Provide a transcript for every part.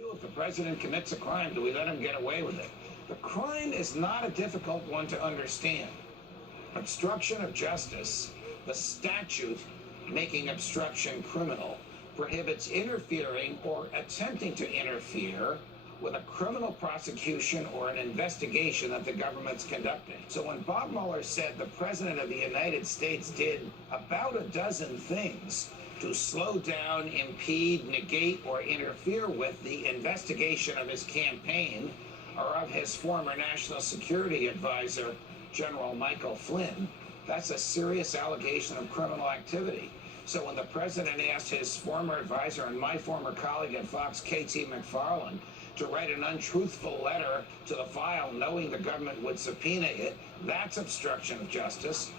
If the president commits a crime, do we let him get away with it? The crime is not a difficult one to understand. Obstruction of justice, the statute making obstruction criminal, prohibits interfering or attempting to interfere with a criminal prosecution or an investigation that the government's conducting. So when Bob Mueller said the President of the United States did about a dozen things to slow down, impede, negate, or interfere with the investigation of his campaign or of his former national security advisor, General Michael Flynn, that's a serious allegation of criminal activity. So when the president asked his former advisor and my former colleague at Fox, K.T. McFarland, to write an untruthful letter to the file knowing the government would subpoena it, that's obstruction of justice.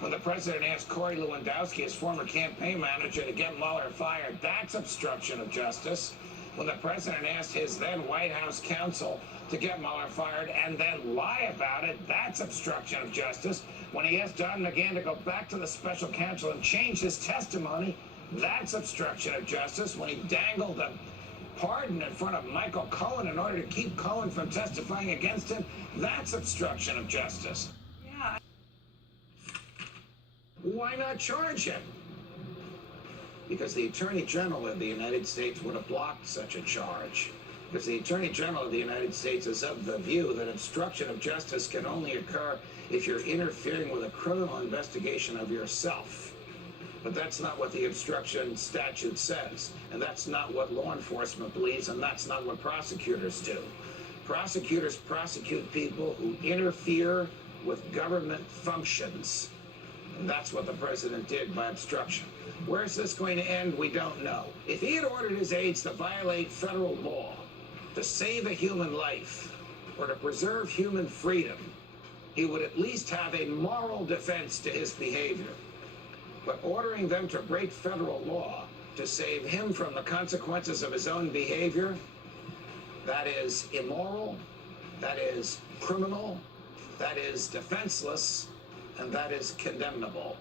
When the president asked Corey Lewandowski, his former campaign manager, to get Mueller fired, that's obstruction of justice. When the president asked his then White House counsel to get Mueller fired and then lie about it, that's obstruction of justice. When he asked Don McGahn to go back to the special counsel and change his testimony, that's obstruction of justice. When he dangled a pardon in front of Michael Cohen in order to keep Cohen from testifying against him, that's obstruction of justice. Yeah. Why not charge him? Because the Attorney General of the United States would have blocked such a charge. Because the Attorney General of the United States is of the view that obstruction of justice can only occur if you're interfering with a criminal investigation of yourself. But that's not what the obstruction statute says, and that's not what law enforcement believes, and that's not what prosecutors do. Prosecutors prosecute people who interfere with government functions, and that's what the president did by obstruction. Where's this going to end? We don't know. If he had ordered his aides to violate federal law, to save a human life, or to preserve human freedom, he would at least have a moral defense to his behavior. But ordering them to break federal law to save him from the consequences of his own behavior, that is immoral, that is criminal, that is defenseless, and that is condemnable.